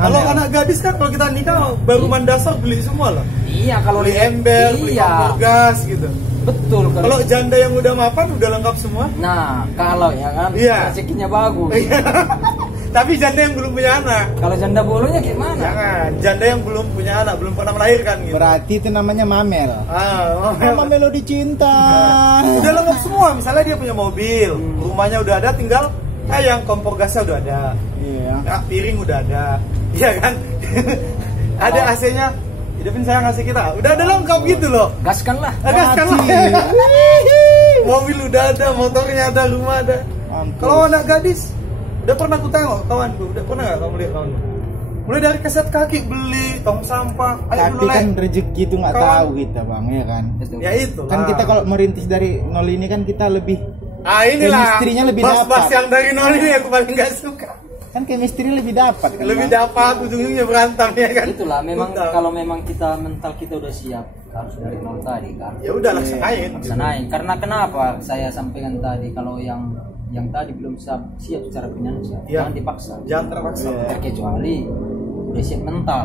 Kalau anak gadis kan kalau kita nikah baru mandasar beli semua lah. Iya, kalau beli ember, beli kompor gas gitu. Betul. Kalau janda yang udah mapan udah lengkap semua. Nah, kalau ya kan rezekinya bagus. Tapi janda yang belum punya anak. Kalau janda bolonya gimana? Jangan, janda yang belum punya anak, belum pernah melahirkan gitu. Berarti itu namanya mamel. Melodi cinta. Udah lengkap semua, misalnya dia punya mobil, rumahnya udah ada, tinggal yang kompor gasnya udah ada. Iya. Piring udah ada. Iya kan? Ada AC-nya. Hidupin saya ngasih kita. Udah ada lengkap gitu loh. Gaskanlah. Gaskanlah. Mobil udah ada, motornya ada, rumah ada. Kalau anak gadis udah pernah aku tengok kawanku, udah pernah gak kamu lihat kawanku? Mulai dari keset kaki beli, tong sampah. Tapi kan rezeki itu nggak tahu kita bang, ya kan? Ya itu. Kan kita kalau merintis dari nol ini kan kita lebih. Inilah. Chemistry-nya lebih dapat. Bos yang dari nol ini aku paling gak suka. Kan chemistry lebih dapat. Kan, lebih dapat, ujung-ujungnya berantem ya kan? Itulah, memang kalau memang kita mental kita udah siap harus dari nol tadi kan. Ya udah laksanain. Karena kenapa saya sampaikan tadi kalau yang tadi belum siap secara finansial, jangan dipaksa. Jangan terpaksa. Kecuali udah siap mental.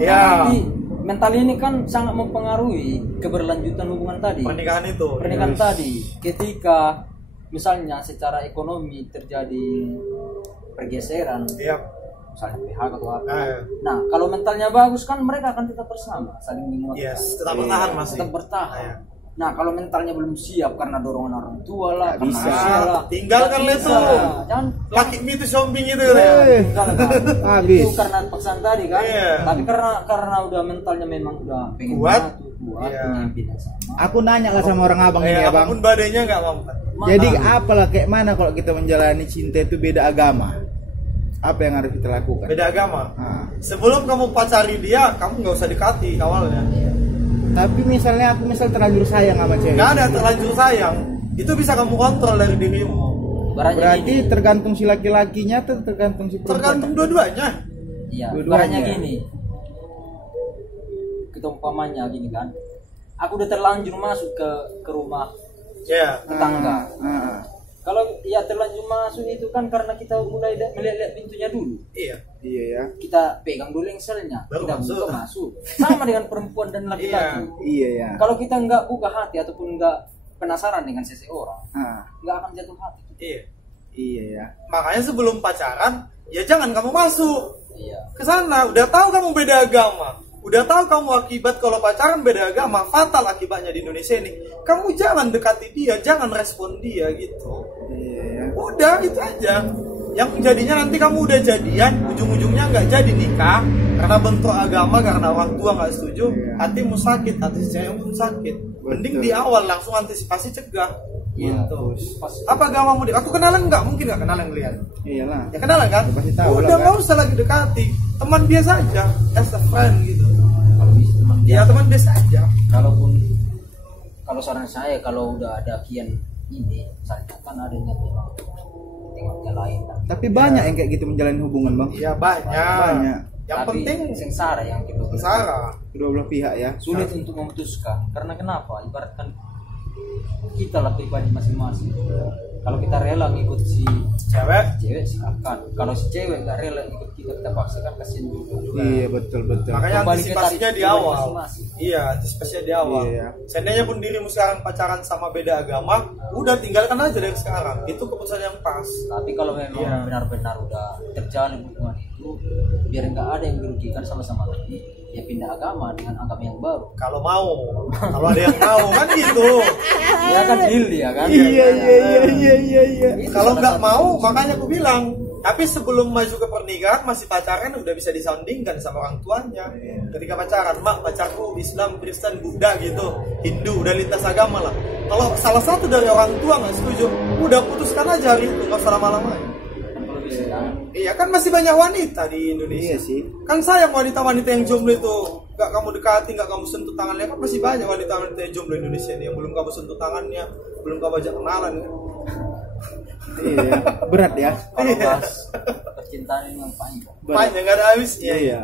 Iya. Tapi mental ini kan sangat mempengaruhi keberlanjutan hubungan tadi. Pernikahan tadi. Ketika misalnya secara ekonomi terjadi pergeseran, misalnya PHK atau apa. Nah, kalau mentalnya bagus kan mereka akan tetap bersama, saling menguatkan. Tetap bertahan masih. Tetap bertahan. Nah, kalau mentalnya belum siap karena dorongan orang tua lah, bisa. Tinggalkan itu. Jangan laki itu sombing itu. Habis. Itu karena paksaan tadi kan. Tapi karena udah mentalnya memang udah pengen kuat, punya impian sama. Aku nanya lah sama orang abang ini, abang. Apapun badannya nggak mau. Jadi apalah kayak mana kalau kita menjalani cinta itu beda agama? Apa yang harus kita lakukan? Beda agama. Sebelum kamu pacari dia, kamu nggak usah dekati awalnya. Tapi misalnya aku terlanjur sayang sama cewek. Nggak ada terlanjur sayang. Itu bisa kamu kontrol dari dirimu. Berarti tergantung si laki-lakinya atau tergantung si perempuan? Tergantung dua-duanya. Iya. Ibaratnya gini. Kita umpamanya gini kan. Aku udah terlanjur masuk ke rumah tetangga. Kalau terlanjur masuk itu kan karena kita mulai melihat pintunya dulu. Iya ya. Kita pegang dulu engselnya, kita buka masuk. Sama dengan perempuan dan laki-laki. Iya ya. Kalau kita nggak buka hati ataupun nggak penasaran dengan seseorang, nggak akan jatuh hati. Iya ya. Makanya sebelum pacaran, ya jangan kamu masuk. Iya. Ke sana, udah tahu kamu beda agama. Udah tahu kamu akibat kalau pacaran beda agama, fatal akibatnya di Indonesia ini. Kamu jangan dekati dia, jangan respon dia gitu. Udah itu aja. Yang jadinya nanti kamu udah jadian, ujung-ujungnya nggak jadi nikah karena bentuk agama, karena orang tua nggak setuju. Hatimu sakit, hati cewek pun sakit. Mending di awal langsung antisipasi, cegah. Gitu. Apa agamamu? Aku kenalan nggak? Mungkin nggak kenalan kalian. Iyalah. Ya kenalan kan? Udah nggak usah lagi dekati, teman biasa aja, as a friend gitu. Teman biasa aja. Kalau saran saya kalau udah ada kian ini, misalnya kan adanya tengoknya lain. Tapi banyak yang kayak gitu menjalin hubungan bang. Iya banyak. Yang tapi penting sengsara yang kedua belah pihak ya. Sulit untuk memutuskan. Karena kenapa? Ibaratkan kita lah pribadi masing-masing. Kalau kita rela ngikut si cewek silakan. Kalau si cewek nggak rela ngikut kita paksakan, kasihan juga. Iya betul. Makanya antisipasinya di awal. Iya, antisipasinya di awal. Iya. Seandainya pun dirimu sekarang pacaran sama beda agama, udah tinggalkan aja dari sekarang. Itu keputusan yang pas. Tapi kalau memang benar-benar udah terjalin hubungan itu, biar nggak ada yang dirugikan sama-sama lagi, ya pindah agama dengan agama yang baru. Kalau ada yang mau kan gitu. Ya kan deal ya kan. Iya. Kalau nggak mau, makanya aku bilang. Tapi sebelum maju ke pernikahan masih pacaran udah bisa disoundingkan sama orang tuanya. Ketika pacaran, mak pacarku Islam, Kristen, Buddha gitu, Hindu, udah lintas agama lah. Kalau salah satu dari orang tua nggak setuju, udah putuskan aja hari itu, nggak usah lama-lama. Iya kan masih banyak wanita di Indonesia. Iya sih. Kan sayang wanita-wanita yang jomblo itu nggak kamu dekati, nggak kamu sentuh tangannya. Kan masih banyak wanita-wanita yang jomblo Indonesia ini yang belum kamu sentuh tangannya, belum kamu ajak kenalan kan. Iya, berat ya. Kalau bahas percintaan ini yang panjang nggak ada habisnya. Iya.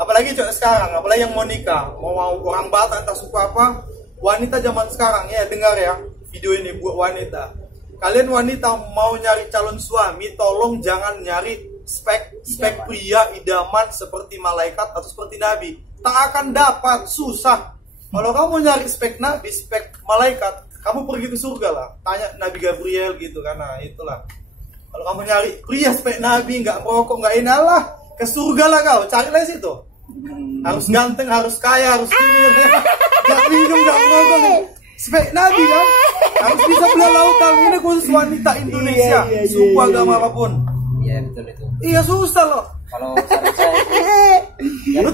Apalagi cowok sekarang, apalagi yang mau nikah, mau orang Batak entah suku apa, wanita zaman sekarang ya dengar ya video ini buat wanita. Kalian wanita mau nyari calon suami, tolong jangan nyari spek pria idaman seperti malaikat atau seperti nabi. Tak akan dapat, susah. Kalau kamu nyari spek nabi, spek malaikat, kamu pergi ke surga lah. Tanya Nabi Gabriel gitu kan. Nah, itulah. Kalau kamu nyari pria spek nabi, nggak merokok, nggak inalah, ke surga lah kau. Carilah situ. Harus ganteng, harus kaya, harus ini. Nggak minum, nggak merokok. Spek nabi kan. Harus bisa belah lautan. Ini khusus wanita Indonesia. Suku agama apapun. Iya, betul itu. Iya, susah loh. Kalau saran saya yang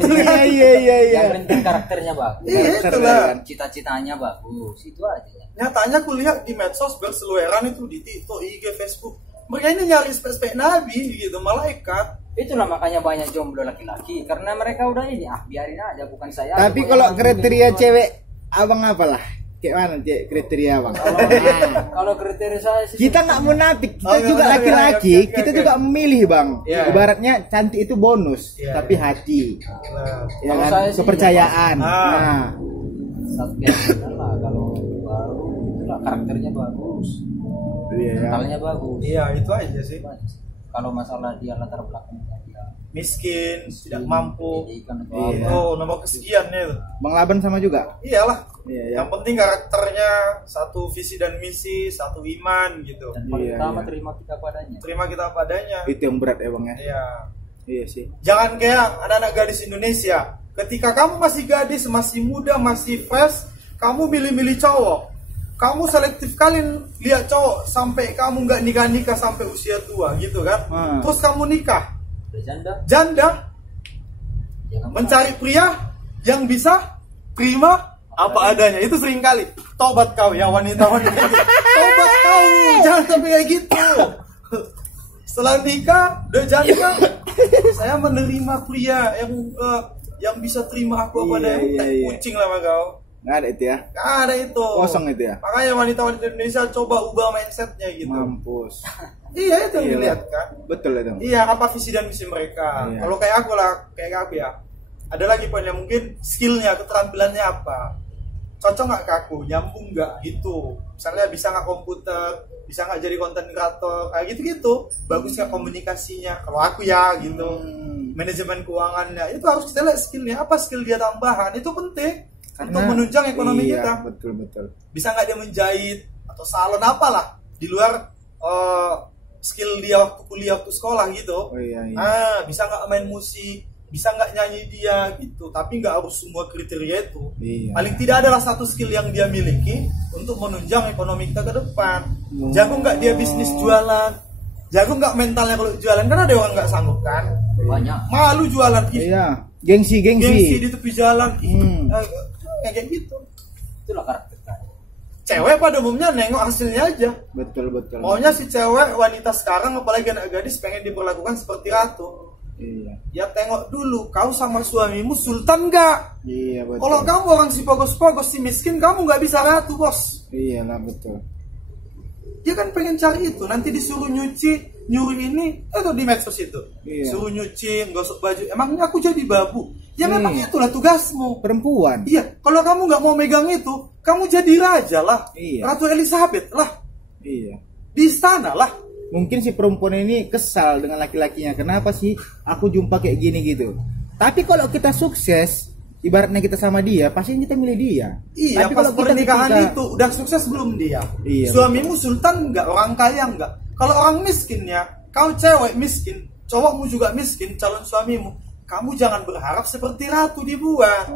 penting karakternya bagus. Iya, itulah. Cita-citanya bagus, itu aja. Nyatanya kulihat di medsos berseliweran itu di TikTok, IG, Facebook. Mereka ini nyari spek nabi gitu, malaikat. Itulah makanya banyak jomblo laki-laki karena mereka udah ini biarin aja, bukan saya. Tapi kalau kriteria cewek abang apalah? Kayak mana kriteria abang? Kalau kriteria saya sih kita nggak munafik, kita juga laki-laki, kita juga memilih bang. Ibaratnya cantik itu bonus, tapi hati, ya kan, kepercayaan. Nah, lah kalau baru itulah karakternya bagus, mentalnya bagus. Iya, itu aja sih. Kalau masalah dia latar belakangnya dia miskin, tidak mampu, nomor kesekiannya itu. Bang Laban sama juga? Iyalah. Yang penting karakternya, satu visi dan misi, satu iman gitu. Dan paling utama terima kita padanya. Terima kita padanya. Itu yang berat ya bang ya. Iya sih. Jangan kayak anak-anak gadis Indonesia. Ketika kamu masih gadis, masih muda, masih fresh, kamu milih-milih cowok. Kamu selektif kali lihat cowok sampai kamu nggak nikah sampai usia tua gitu kan. Terus kamu nikah. Janda. Mencari pria yang bisa terima apa adanya. Itu sering kali. Tobat kau ya wanita-wanita. Tobat kau, jangan sampai kayak gitu. Setelah nikah, udah janda, saya menerima pria yang bisa terima aku apa adanya. Kucing lah sama kau. Nggak ada itu ya? Nggak ada itu. Kosong itu ya? Makanya wanita-wanita Indonesia coba ubah mindsetnya gitu. Mampus. Iya, itu yang dilihat kan. Betul itu. Iya, apa visi dan misi mereka. Kalau kayak aku ya. Ada lagi poin yang mungkin skillnya, keterampilannya apa. Cocok nggak ke aku, nyambung nggak gitu. Misalnya bisa nggak komputer, bisa nggak jadi konten kreator, kayak gitu-gitu. Bagus nggak komunikasinya, kalau aku ya gitu. Manajemen keuangannya, itu harus kita lihat skillnya. Apa skill dia tambahan, itu penting. Untuk menunjang ekonomi kita. Betul. Bisa nggak dia menjahit, atau salon apalah. Di luar skill dia waktu kuliah, waktu sekolah gitu. Bisa nggak main musik, bisa nggak nyanyi dia gitu, tapi nggak harus semua kriteria itu. Paling tidak adalah satu skill yang dia miliki untuk menunjang ekonomi kita ke depan. Jago nggak dia bisnis jualan, jago nggak mentalnya kalau jualan, kan ada orang nggak sanggup kan, banyak malu jualan. Gengsi di tepi jalan, kayak gitu. Itulah karakter. Cewek pada umumnya nengok hasilnya aja. Betul. Maunya si cewek wanita sekarang, apalagi anak gadis, pengen diperlakukan seperti ratu. Ya tengok dulu, kau sama suamimu sultan nggak? Betul. Kalau kamu orang si pogos-pogos, si miskin, kamu nggak bisa ratu, bos. Iyalah, betul. Dia kan pengen cari itu, nanti disuruh nyuci, nyuruh ini, atau di medsos itu. Suruh nyuci, gosok baju. Emangnya aku jadi babu? Ya memang itulah tugasmu. Perempuan. Iya, kalau kamu nggak mau megang itu, kamu jadi raja lah. Ratu Elizabeth lah. Di istana lah. Mungkin si perempuan ini kesal dengan laki-lakinya. Kenapa sih aku jumpa kayak gini gitu. Tapi kalau kita sukses, ibaratnya kita sama dia, pasti kita milih dia. Tapi pas pernikahan itu udah sukses belum dia? Suamimu sultan enggak, orang kaya enggak? Kalau orang miskinnya, kau cewek miskin, cowokmu juga miskin, calon suamimu, kamu jangan berharap seperti ratu dibuat.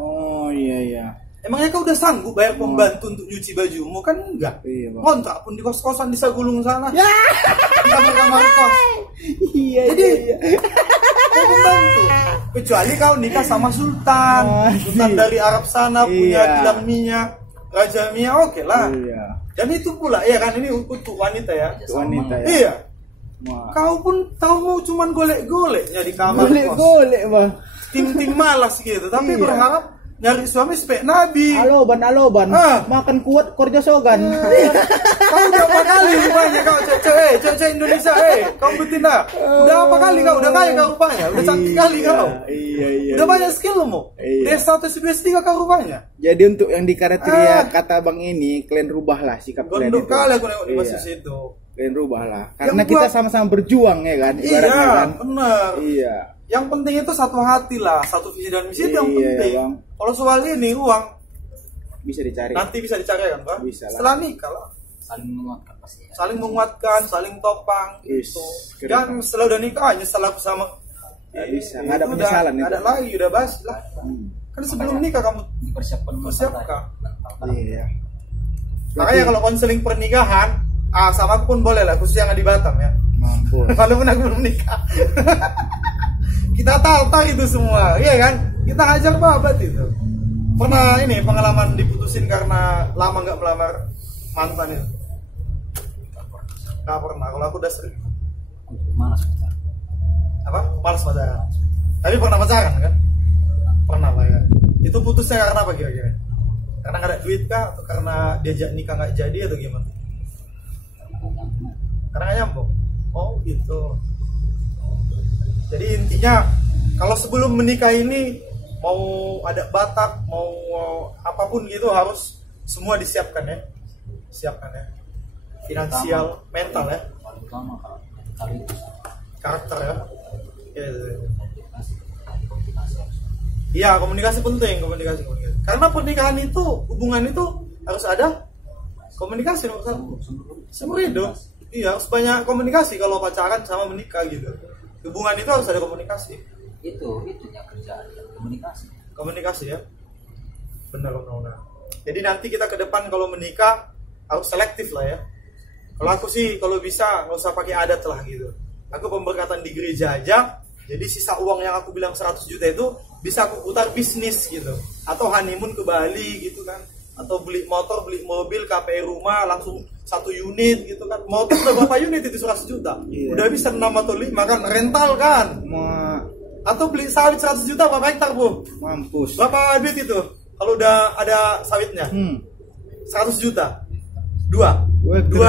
Emangnya kau udah sanggup bayar pembantu untuk nyuci bajumu? Kan enggak. Kontrak pun di kos-kosan di Sagulung sana. Di kamar-kamar kos. Jadi kau pembantu. Kecuali kau nikah sama sultan. Sultan dari Arab sana, punya kilang minyak, raja minyak, oke lah. Dan itu pula, ya kan, ini untuk wanita ya. Wanita ya. Iya. Kau pun tahu mau cuman golek-goleknya di kamar kos. Golek-golek, Bang. Ting-ting malas gitu, tapi berharap nyari suami spek Nabi. Aloban. Makan kuat kerja sogan. Kau udah apa kali rupanya kau cewek Indonesia kau betina. Udah apa kali kau udah kaya kau rupanya. Udah cantik kali kau. Iya. Udah banyak skillmu. Udah S1 S3 kau rupanya. Jadi untuk yang di kriteria kata Bang ini, kalian rubahlah sikap kalian itu. Gondok kali aku nengok di basis itu. Kalian rubahlah. Karena kita sama-sama berjuang ya kan. Iya, kan? benar. Iya. Yang penting itu satu hati lah, satu visi dan misi itu yang penting. Bang. Kalau soal ini uang bisa dicari. nanti bisa dicari kan, Pak? Bisa lah. Setelah nikah lah. Saling menguatkan pasti. Saling menguatkan, saling topang gitu. Jangan setelah udah nikah aja setelah sama bisa. Nggak ada penyesalan itu. Ada lagi udah basi lah. Kan sebelum nikah kamu persiapkan. Iya. Makanya kalau konseling pernikahan, sama aku pun boleh lah, khususnya yang di Batam ya. Mampus. Walaupun aku belum nikah. Kita tahu itu semua, iya kan? Kita ngajar babat itu. Pernah ini pengalaman diputusin karena lama nggak melamar mantan itu? Nggak pernah. Kalau aku udah sering. Malas pacaran. Apa? Malas pacaran. Tapi pernah pacaran kan? Pernah lah ya. Itu putusnya karena apa kira-kira? Karena nggak ada duit kah? Atau karena diajak nikah nggak jadi atau gimana? Karena nggak nyambung. Oh gitu. Jadi intinya kalau sebelum menikah ini mau ada Batak, mau apapun gitu harus semua disiapkan ya. Siapkan ya. Finansial, mental ya. Karakter ya. Iya, komunikasi penting, komunikasi. Karena pernikahan itu, hubungan itu harus ada komunikasi nomor satu. Seumur hidup. Iya, harus banyak komunikasi kalau pacaran sama menikah gitu. Hubungan itu harus ada komunikasi. Itu yang kerjaan, komunikasi ya. Benar. Jadi nanti kita ke depan kalau menikah harus selektif lah ya. Kalau aku sih kalau bisa nggak usah pakai adat lah gitu. Aku pemberkatan di gereja aja. Jadi sisa uang yang aku bilang 100 juta itu bisa aku putar bisnis gitu. Atau honeymoon ke Bali gitu kan. Atau beli motor, beli mobil, KPR rumah langsung 1 unit gitu kan. Motor udah berapa unit itu 100 juta. Udah bisa 6 atau 5 kan rental kan. Atau beli sawit 100 juta berapa hektar, Bu? Mampus. Berapa duit itu? Kalau udah ada sawitnya? 100 juta. 2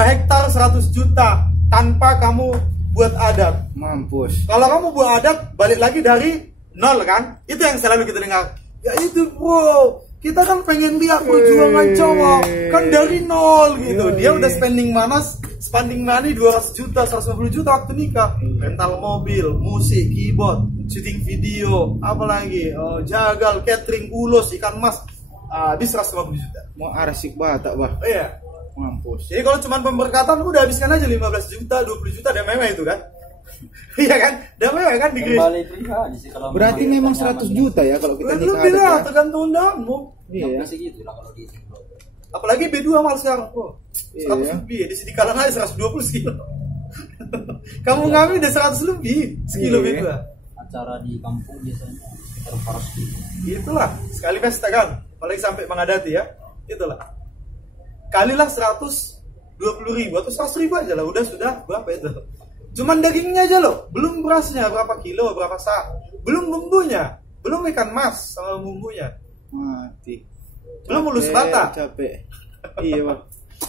hektar 100 juta tanpa kamu buat adat. Mampus. Kalau kamu buat adat balik lagi dari nol kan? Itu yang selalu kita dengar. Ya itu, bro. Kita kan pengen lihat perjuangan cowok kan dari nol gitu. Dia udah spending money 200 juta, 150 juta waktu nikah. Rental mobil, musik, keyboard, syuting video, apalagi jagal, catering, ulos, ikan mas. Habis 150 juta. Mau arsik Batak, Bah. Iya. Mampus. Jadi kalau cuma pemberkatan udah habiskan aja 15 juta, 20 juta dan mewah itu kan. Iya kan? Dan mewah kan di kembali pribadi sih kalau berarti memang 100 juta ya kalau kita nikah. Lebih lah, tergantung undangmu. Iya segitu lah kalau di apalagi B2 mal sekarang, Bro. 100 lebih ya, di sini kalang aja 120 sekilo. Kamu ngambil udah 100 lebih sekilo B2. Acara di kampung biasanya terparos gitu. Itulah, sekali pesta kan, apalagi sampai mengadati ya. Itulah. Kalilah 120.000 atau 100.000 aja lah, sudah berapa itu? Cuman dagingnya aja loh, belum berasnya berapa kilo, berapa sak, belum bumbunya, belum ikan mas sama bumbunya. Mati. Belum mulus bata. Capek. Iya, Bang.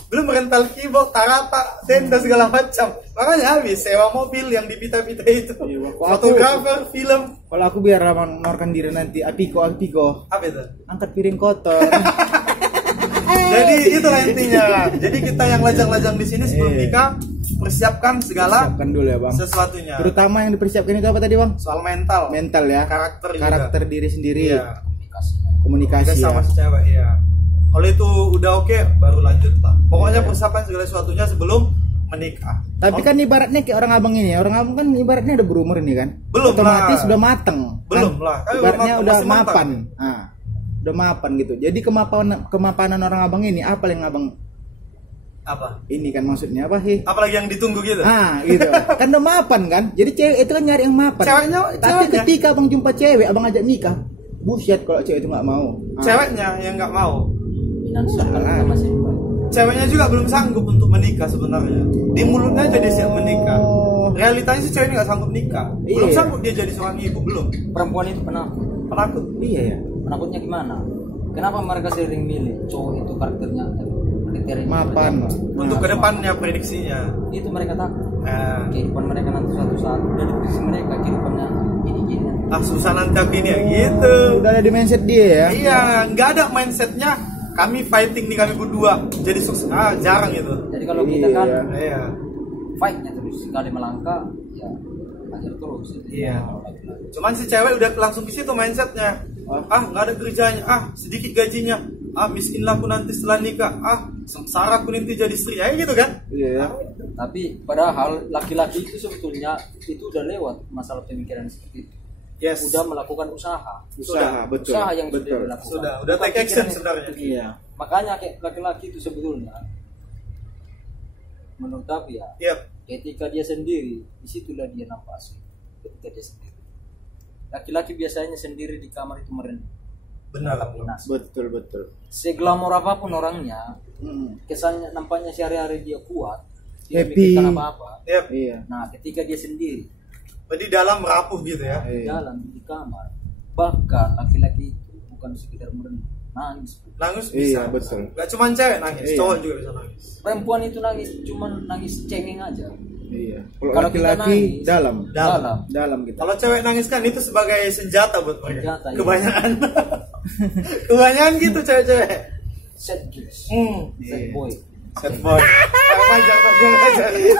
Belum rental keyboard, tarata, tenda segala macam. Makanya habis sewa mobil yang dipita-pita itu. Iya, fotografer, film. Kalau aku biar menorkan diri nanti, apiko. Apa itu? Angkat piring kotor. Jadi itulah intinya. Jadi kita yang lajang-lajang di sini sebelum nikah persiapkan segala dulu ya, Bang. Sesuatunya. Terutama yang dipersiapkan itu apa tadi, Bang? Soal mental. Mental ya. Karakter diri sendiri. Iya. Komunikasi sama ya. cewek ya. Kalau itu udah oke, baru lanjut lah. Pokoknya persiapan segala sesuatunya sebelum menikah. Tapi kan ibaratnya kayak orang abang ini ya. Orang abang kan ibaratnya udah berumur ini kan. Belum otomatis lah. Udah mateng. Belum kan? lah. Ibaratnya udah mapan. Nah, udah mapan gitu. Jadi kemapanan orang abang ini apa yang abang apa? Ini kan maksudnya apa sih? Apalagi yang ditunggu gitu. Gitu. Kan udah mapan kan. Jadi cewek itu kan nyari yang mapan. Tapi ketika abang jumpa cewek, abang ajak nikah. Bullshit kalau cewek itu nggak mau. Ceweknya yang nggak mau. Masih ceweknya juga belum sanggup untuk menikah sebenarnya. Di mulutnya aja dia siap menikah. Realitanya sih cewek ini nggak sanggup nikah. Belum sanggup dia jadi seorang ibu, belum. Perempuan itu penakut. Penakut. Iya ya. menakutnya gimana? Kenapa mereka sering milih cowok itu karakternya mapan untuk kedepannya prediksinya? Itu mereka takut. Kehidupan mereka nanti suatu saat udah diprediksi mereka kehidupannya gini-gini. Susah nanti aku ini ya gitu. Udah ada di mindset dia ya. Iya, nggak ada mindsetnya. Kami fighting nih, kami berdua jadi sukses. Jarang itu. Jadi kalau kita kan fightnya terus sekali melangkah ya ajar terus. Iya. Cuman si cewek udah langsung ke situ mindsetnya. Nggak ada kerjanya. Sedikit gajinya. Miskinlah aku nanti setelah nikah. Sengsara aku nanti jadi istri. Ya gitu kan? Iya. Tapi padahal laki-laki itu sebetulnya itu udah lewat masalah pemikiran seperti itu. Yes. Udah melakukan usaha, betul. Usaha yang betul. sudah dilakukan. Udah take action sebenarnya. Iya. Makanya laki-laki itu sebetulnya menurut aku ya, ketika dia sendiri, disitulah dia nampak asli. Ketika dia sendiri, laki-laki biasanya sendiri di kamar itu merenung. Benar. Betul. Seglamor apapun orangnya, kesannya nampaknya sehari-hari dia kuat, dia happy, memikirkan apa-apa. Iya. Nah, ketika dia sendiri, di dalam rapuh gitu ya. Di dalam di kamar, bahkan laki-laki itu bukan sekedar merenung, nangis Iya, bisa. betul. Gak cuma cewek nangis, cowok juga bisa nangis. Perempuan itu nangis cuman nangis cengeng aja. Iya. Kalau laki-laki dalam kita. Kalau cewek nangis kan itu sebagai senjata buat mereka. Senjata, kebanyakan. Kebanyakan gitu cewek-cewek. Sad girls. Sad boy. Sad boy.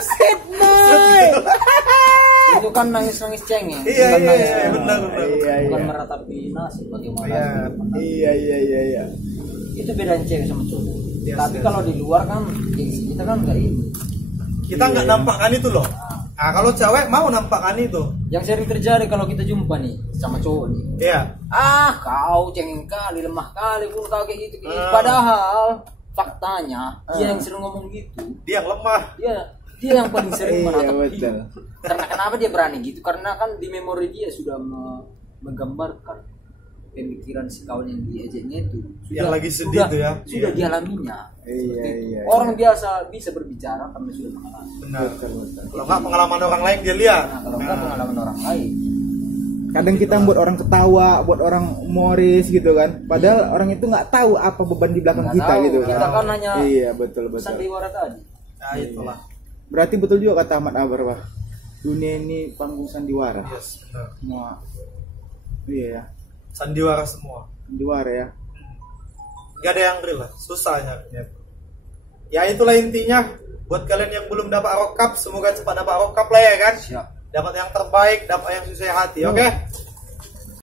Sad boy. Itu kan nangis-nangis cengeng. Iya, benar. Bukan meratapi nasib bagaimana. Iya. Itu bedanya cewek sama cowok. Tapi kalau di luar kan kita kan enggak ini. Kita nggak nampakkan itu loh. Kalau cewek mau nampakkan itu. Yang sering terjadi kalau kita jumpa nih sama cowok nih. Iya. Kau cengeng kali, lemah kali, pun kau kayak gitu. Padahal faktanya dia yang sering ngomong gitu. Dia yang lemah. Dia yang paling sering menatap. Karena kenapa dia berani gitu? Karena kan di memori dia sudah menggambarkan pemikiran si kawan yang diajaknya itu yang lagi sedih itu ya. Sudah dialaminya. Iya. Orang biasa bisa berbicara karena sudah mengalami. Benar. Kalau nggak pengalaman orang lain dia lihat. Kalau nggak pengalaman orang lain. Kadang kita buat orang ketawa, buat orang humoris gitu kan. Padahal orang itu nggak tahu apa beban di belakang kita gitu. Kita kan hanya betul. sandiwara tadi. Itulah. Berarti betul juga kata Ahmad Abar, Wah. Dunia ini panggung sandiwara. Yes, benar. Semua. Iya ya. Sandiwara semua. Sandiwara ya. Gak ada yang real lah, susahnya. Ya itulah intinya. Buat kalian yang belum dapat Arokap, semoga cepat dapat Arokap lah ya kan. Siap. Dapat yang terbaik, dapat yang sesuai hati, oke?